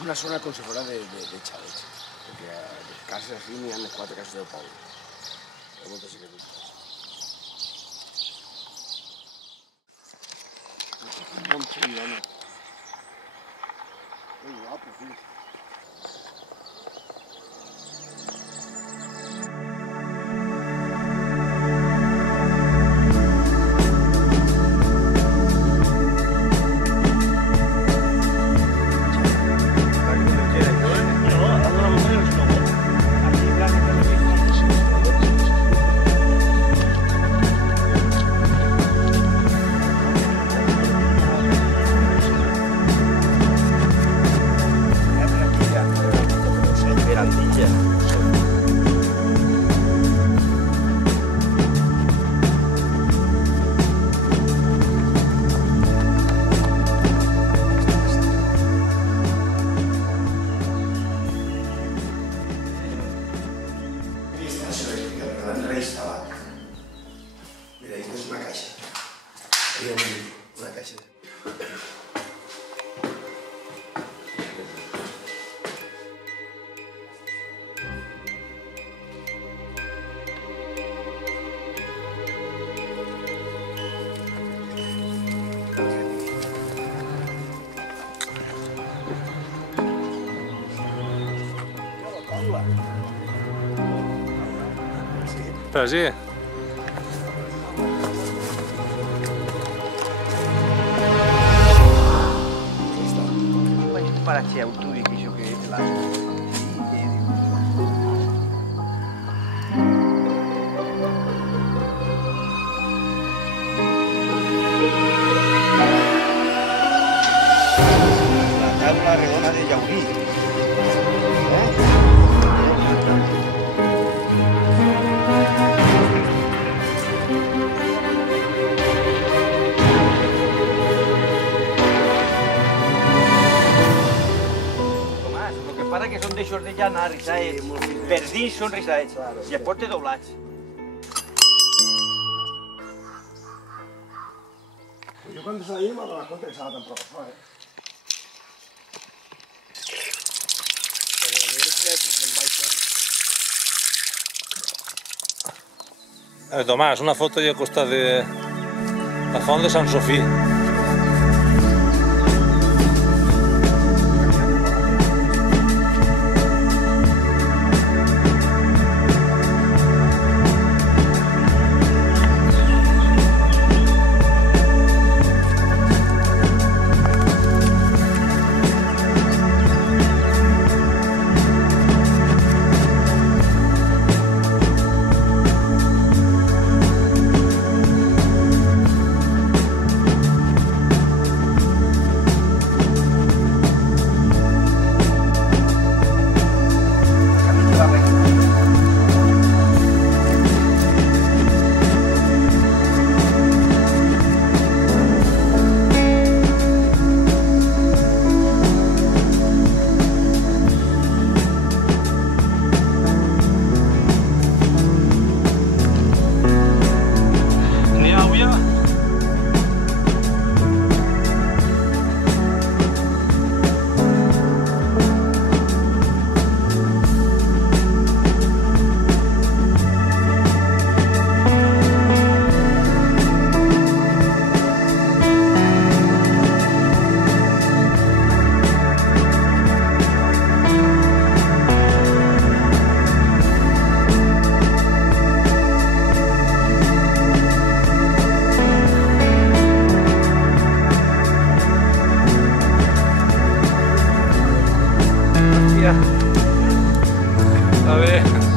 És una zona com si fos de xalets, perquè de cases així n'hi ha 4 cases del poble. Hi ha moltes agricultures. Bon fill, home. Que guapo, fill. Mira, esto es una caixa. Una caixa. Però sí. Para che autori che io che la tabla redonda de Llaurí. Para que són d'aixòs de llana, risaets, per dins són risaets, i es porta doblats. Jo quan estava allà m'ha donat compte que estava tan professor, Però jo crec que se'n baixa. Tomàs, una foto allà al costat de la font de Sant Sofí. A ver.